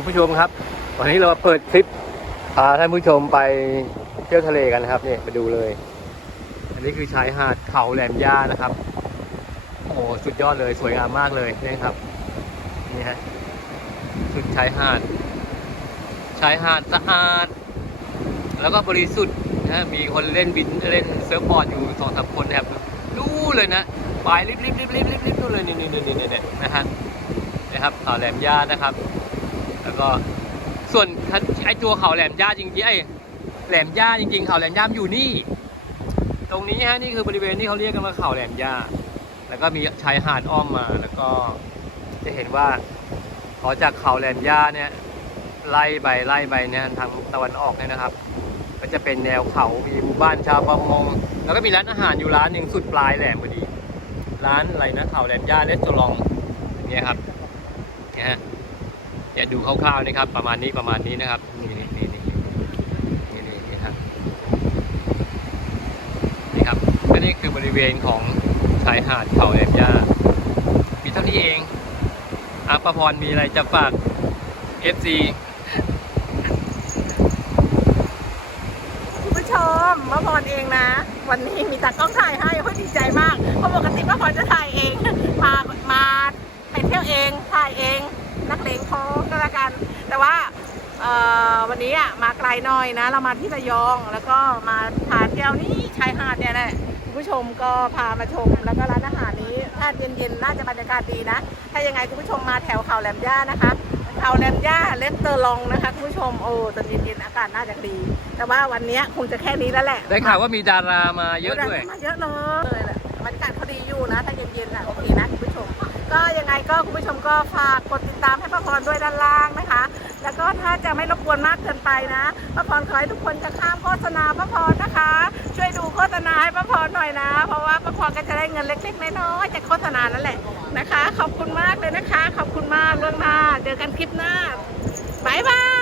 คุณผู้ชมครับ วันนี้เรามาเปิดคลิปพาท่านผู้ชมไปเที่ยวทะเลกันนะครับนี่มาดูเลย อันนี้คือชายหาดเขาแหลมย่านะครับ โอ้โหสุดยอดเลยสวยงามมากเลยนี่ครับนี่ฮะสุดชายหาด ชายหาดสะอาด แล้วก็บริสุทธิ์นะฮะมีคนเล่นบินเล่นเซิร์ฟบอร์ดอยู่สองสามคนนะครับดูเลยนะไปรีบรีบรีบรีบรีบรีบดูเลยนี่นี่นี่นี่นี่นะฮะนะครับเขาแหลมย่านะครับ แล้วก็ส่วนไอตัวเขาแหลมย่าจริงๆไอแหลมย่าจริง ๆ เขาแหลมย่ามนอยู่นี่ ตรงนี้ฮะนี่คือบริเวณที่เขาเรียกกันว่าเขาแหลมย่าแล้วก็มีชายหาดอ้อมมาแล้วก็จะเห็นว่าพอจากเขาแหลมย่าเนี่ยไล่ไปไล่ไปเนี่ยทางตะวันออกเนี่ยนะครับ ก็จะเป็นแนวเขามีหมู่บ้านชาวประมงแล้วก็มีร้านอาหารอยู่ร้านหนึ่งสุดปลายแหลมพอดี ร้านอะไรนะเขาแหลมย่าเลสโตรองเนี่ยครับเนี่ยฮะ เนี่ยดูคร่าวๆนะครับ ประมาณนี้ประมาณนี้นะครับนี่นี่นี่นี่นี่นี่นี่ครับนี่ครับก็นี่คือบริเวณของชายหาดเขาแหลมย่ามีเท่านี้เองอาประพรมีอะไรจะฝาก FC คุณผู้ชมมะพรเองนะ วันนี้มีตากล้องถ่ายให้เขาดีใจมากเพราะปกติมะพรจะถ่ายเองมามาไปเที่ยวเองถ่ายเองนักเลงเขาก็ แล้วกัน แต่ว่าเอ่อวันนี้อะมาไกลหน่อยนะ เรามาที่ระยองแล้วก็มาพาเที่ยวนี่ชายหาดเนี่ยแหละคุณผู้ชมก็พามาชมแล้วก็ร้านอาหารนี้ถ้าเย็นๆน่าจะบรรยากาศดีนะ ถ้ายังไงคุณผู้ชมมาแถวเขาแหลมย่านะคะเขาแหลมย่าเลสเตอร์ลองนะคะคุณผู้ชมโอ้ตอนเย็นๆอากาศน่าจะดี แต่ว่าวันนี้คงจะแค่นี้แล้วแหละ ได้ข่าวว่ามีดารามาเยอะด้วยมาเยอะเลยแหละบรรยากาศเขาดีอยู่นะ ถ้าเย็นๆอะโอเคนะคุณผู้ชม ก็ยังไงก็คุณผู้ชมก็ฝากกดติดตามให้ป้าพรด้วยด้านล่างนะคะ แล้วก็ถ้าจะไม่รบกวนมากเกินไปนะป้าพรขอให้ทุกคนจะข้ามโฆษณาป้าพรนะคะ ช่วยดูโฆษณาให้ป้าพรหน่อยนะ เพราะว่าป้าพรก็จะได้เงินเล็กๆน้อยๆจากโฆษณานั่นแหละนะคะ ขอบคุณมากเลยนะคะ ขอบคุณมากเรื่องหน้าเจอกันคลิปหน้าบายบาย